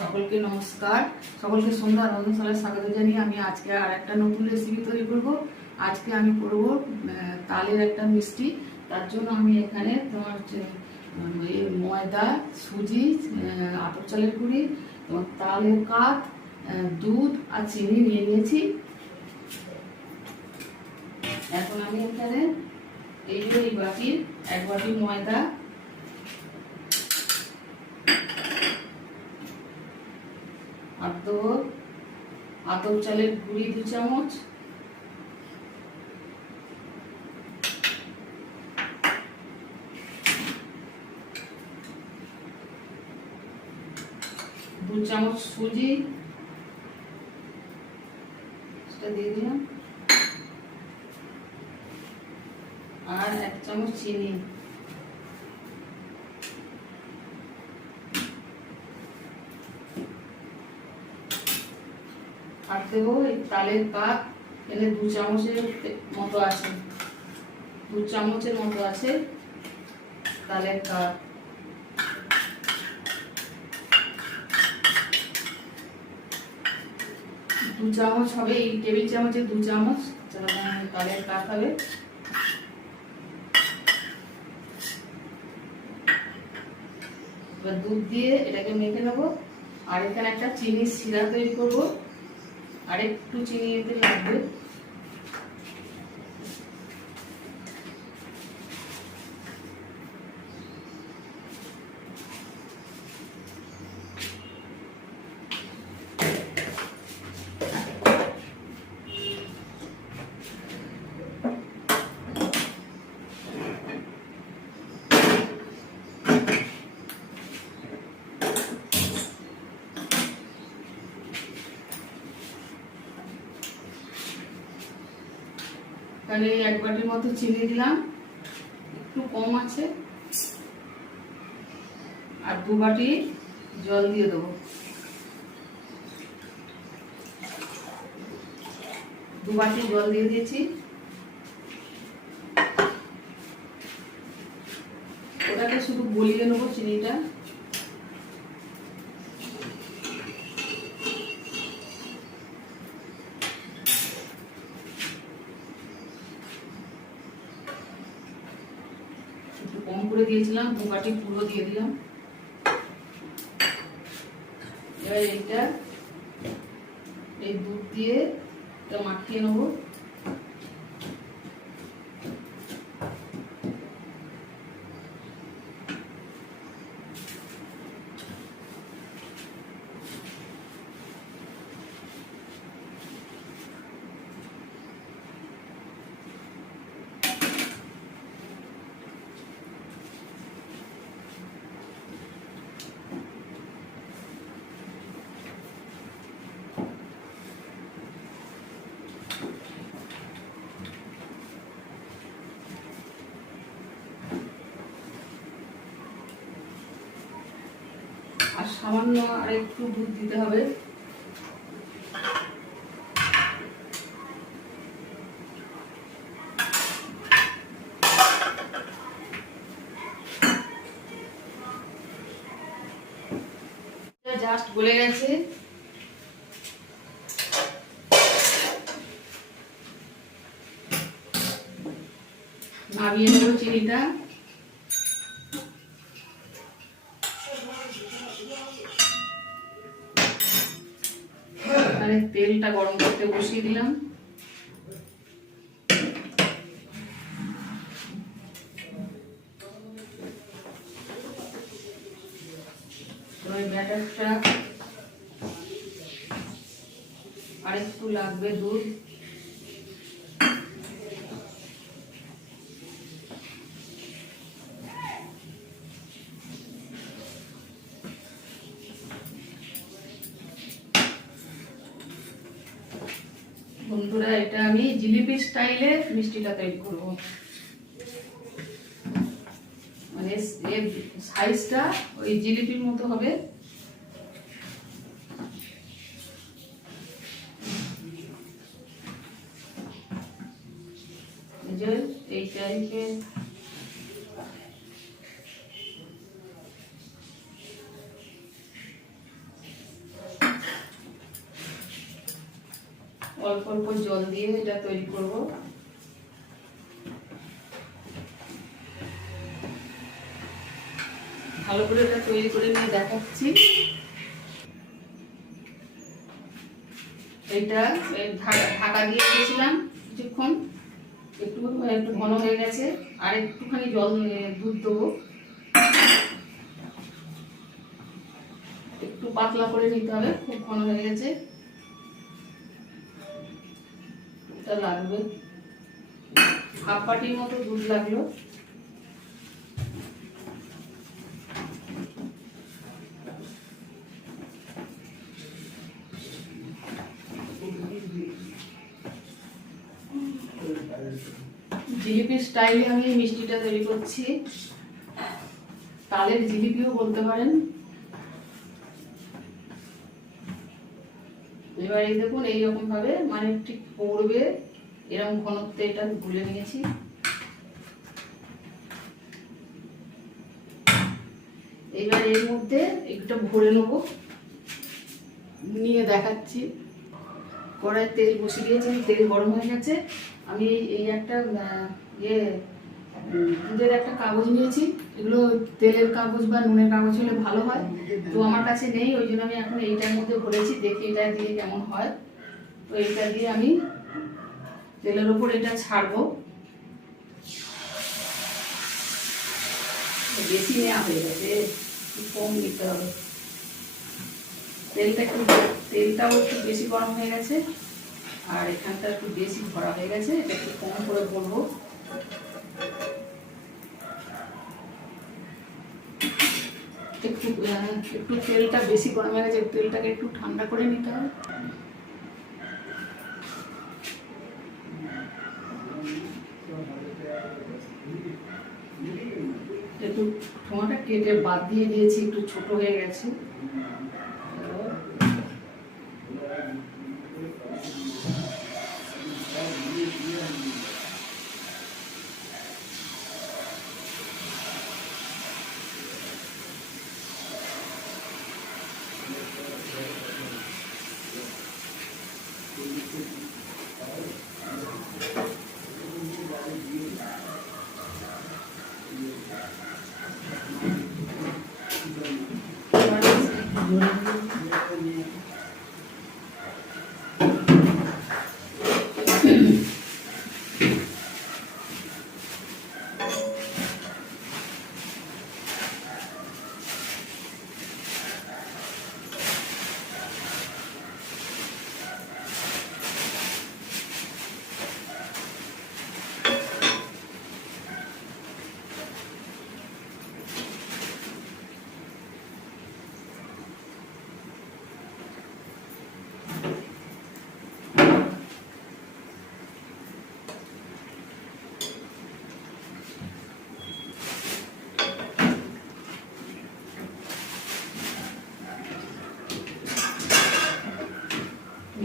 সকলকে নমস্কার। সকলকে সন্ধ্যা রন্ধনশালায় স্বাগত জানিয়ে আমি আজকে আর একটা নতুন রেসিপি তৈরি করব। আজকে আমি করব তালের একটা মিষ্টি। তার জন্য আমি এখানে তোমার হচ্ছে, ময়দা সুজি আতপ চালের গুঁড়ি তোমার তালের আহ, দুধ আর চিনি নিয়ে নিয়েছি। এখন আমি এখানে এই বাটির এক বাটি ময়দা দেবো। আতপ চালের গুঁড়ি দু চামচ। দু চামচ সুজি। দিয়ে দিলাম। আর এক চামচ চিনি আর দেবো, এই তালের পাক এখানে দু চামচের মতো আছে। দু চামচের মতো আছে তালের কাপ দু চামচ হবে, এই টেবিল চামচের দু চামচ তালের কাপ হবে। এবার দুধ দিয়ে এটাকে মেখে নেব। আর এখানে একটা চিনির শিরা তৈরি করব। আর একটু চিনি এতে লাগবে তাহলে এক বাটির মতো চিনি দিলাম। একটু কম আছে। আর দু বাটি জল দিয়ে দেবো। দু বাটি জল দিয়ে দিয়েছি। ওটাকে শুধু গলিয়ে নেব চিনিটা একটু কম দিয়েছিলাম দু পুরো দিয়ে দিলাম। এবার এইটা এই দুধ দিয়ে এটা মাখিয়ে নেব আর সামান্য আর একটু দুধ দিতে হবে। জাস্ট গলে গেছে। নামিয়ে নেব চিনিটা। তেলটা গরম করতে বসিয়ে দিলাম। ব্যাটারটা আর একটু লাগবে দুধ বন্ধুরা এটা আমি জিলিপি স্টাইলে মিষ্টিটা তৈরি করব। মানে এর সাইজটা ওই জিলিপির মতো হবে। এই টাইপের অল্প জল দিয়ে এটা তৈরি করব। ভালো করে এটা তৈরি করে নিয়ে দেখাচ্ছি। এটা ঢাকা দিয়ে রেখেছিলাম কিছুক্ষণ। একটু একটু ঘন হয়ে গেছে। আর একটুখানি জল দুধ দেবো। একটু পাতলা করে নিতে হবে, খুব ঘন হয়ে গেছে। এটা লাগবে। হাফ মতো দুধ লাগল। জিলিপির স্টাইলে আমি মিষ্টিটা তৈরি করছি। তালের জিলিপিও বলতে পারেন। এবার এই দেখুন এইরকম ভাবে মানে ঠিক পড়বে এরকম ঘনত্বে এটা গুলে নিয়েছি। এবার এর মধ্যে একটু ভরে নেব। নিয়ে দেখাচ্ছি। কড়াই তেল বসিয়ে দিয়েছি, তেল গরম হয়ে গেছে। আমি এই- একটা ইয়ে দুধের একটা কাগজ নিয়েছি। এগুলো তেলের কাগজ বা নুনের কাগজ হলে ভালো হয়। তো আমার কাছে নেই, ওই জন্য আমি এখন এইটার মধ্যে ভরেছি, দেখি এটা দিয়ে কেমন হয়। তো এইটা দিয়ে আমি তেলের ওপর এটা ছাড়বো। বেশি নেওয়া হয়ে গেছে কম নিতে হবে। তেলটা একটু, তেলটাও একটু বেশি গরম হয়ে গেছে। আর এখানটা একটু বেশি ভরা হয়ে গেছে, এটা একটু কম করে বলব একটু একটু তেলটা বেশি গরম হয়ে গেছে, তেলটাকে একটু ঠান্ডা করে নিতে হবে। একটু ঠোঁয়াটা কেটে বাদ দিয়ে দিয়েছি, একটু ছোট হয়ে গেছে।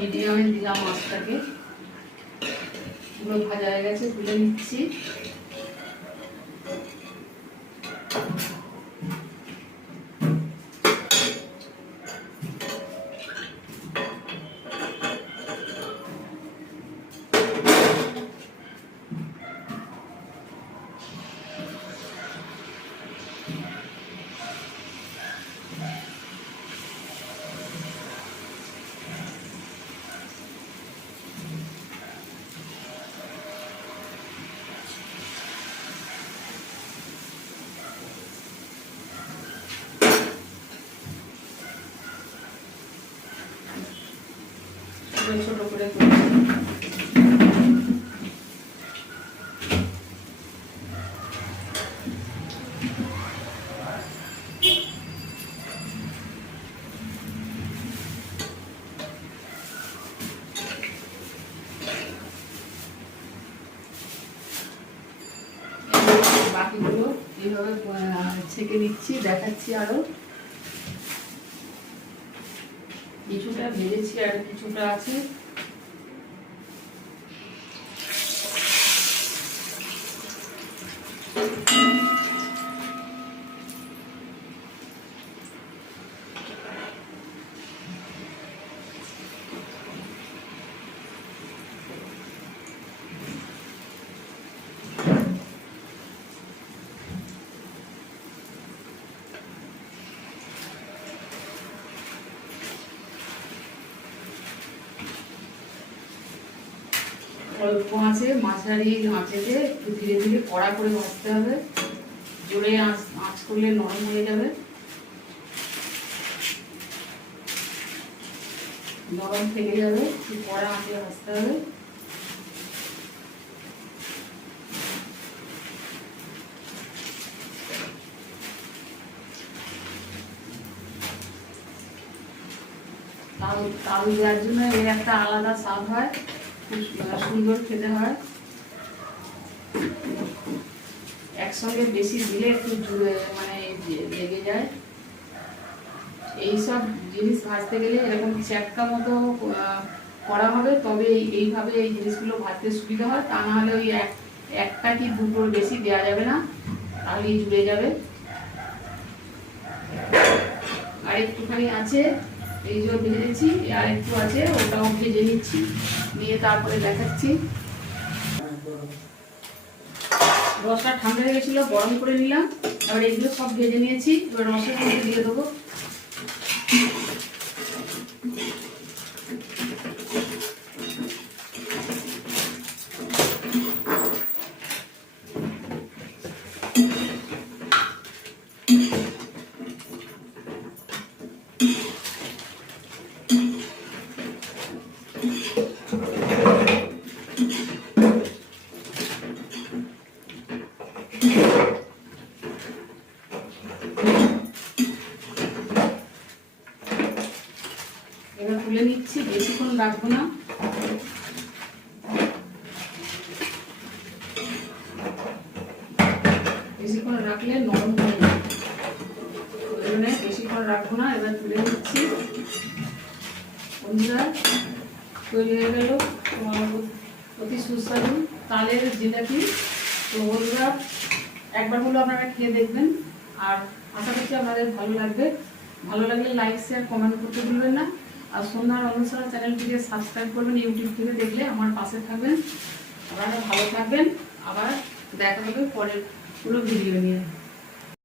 মিডিয়ামে দিলাম মাছটাকে। পুরো ভাজা হয়ে গেছে তুলে নিচ্ছি ছোট ছোট করে করছি বাকিগুলো এইভাবে ছেঁকে নিচ্ছি দেখাচ্ছি আরও। কিছুটা ভেজেছি আর কিছুটা আছে। অল্প আছে, মাঝারি আঁচেতে একটু ধীরে ধীরে কড়া করে ভাজতে হবে। জোরে আঁচ আঁচ করলে নরম হয়ে যাবে। নরম থেকে যাবে, একটু কড়া আঁচে ভাজতে হবে। তাল তাল দেওয়ার জন্য এর একটা আলাদা স্বাদ হয়। সুন্দর খেতে হয়। একসঙ্গে বেশি দিলে একটু জুড়ে মানে লেগে যায়। এইসব জিনিস ভাজতে গেলে এরকম চ্যাটকা মতো করা হবে। তবে এই- এইভাবে এই জিনিসগুলো ভাজতে সুবিধা হয়। তা না হলে ওই এক, একটা কি দুটোর বেশি দেওয়া যাবে না। তাহলেই জুড়ে যাবে। আর একটুখানি আছে। এই যে ভেজেছি আর একটু আছে, ওটাও ভেজে নিচ্ছি, নিয়ে তারপরে দেখাচ্ছি। রসটা ঠান্ডা হয়ে গেছিল, গরম করে নিলাম, এবার এগুলো সব ভেজে নিয়েছি, এবার রসের মধ্যে দিয়ে দেবো। এবার তুলে নিচ্ছি, বেশিক্ষণ রাখব না। বেশিক্ষণ রাখলে নরম হয়ে যাবে। বেশিক্ষণ রাখব না, এবার তুলে নিচ্ছি। তৈরি হয়ে গেল অতি সুস্বাদু তালের জিলাপি। তো বন্ধুরা একবার হলো আপনারা খেয়ে দেখবেন। আর আশা করছি আপনাদের ভালো লাগবে। ভালো লাগলে লাইক শেয়ার কমেন্ট করতে ভুলবেন না। আর সন্ধ্যার অনুসার চ্যানেলটিকে সাবস্ক্রাইব করবেন ইউটিউব থেকে দেখলে আমার পাশে থাকবেন। আপনারা ভালো থাকবেন। আবার দেখা হবে পরের পুরো ভিডিও নিয়ে।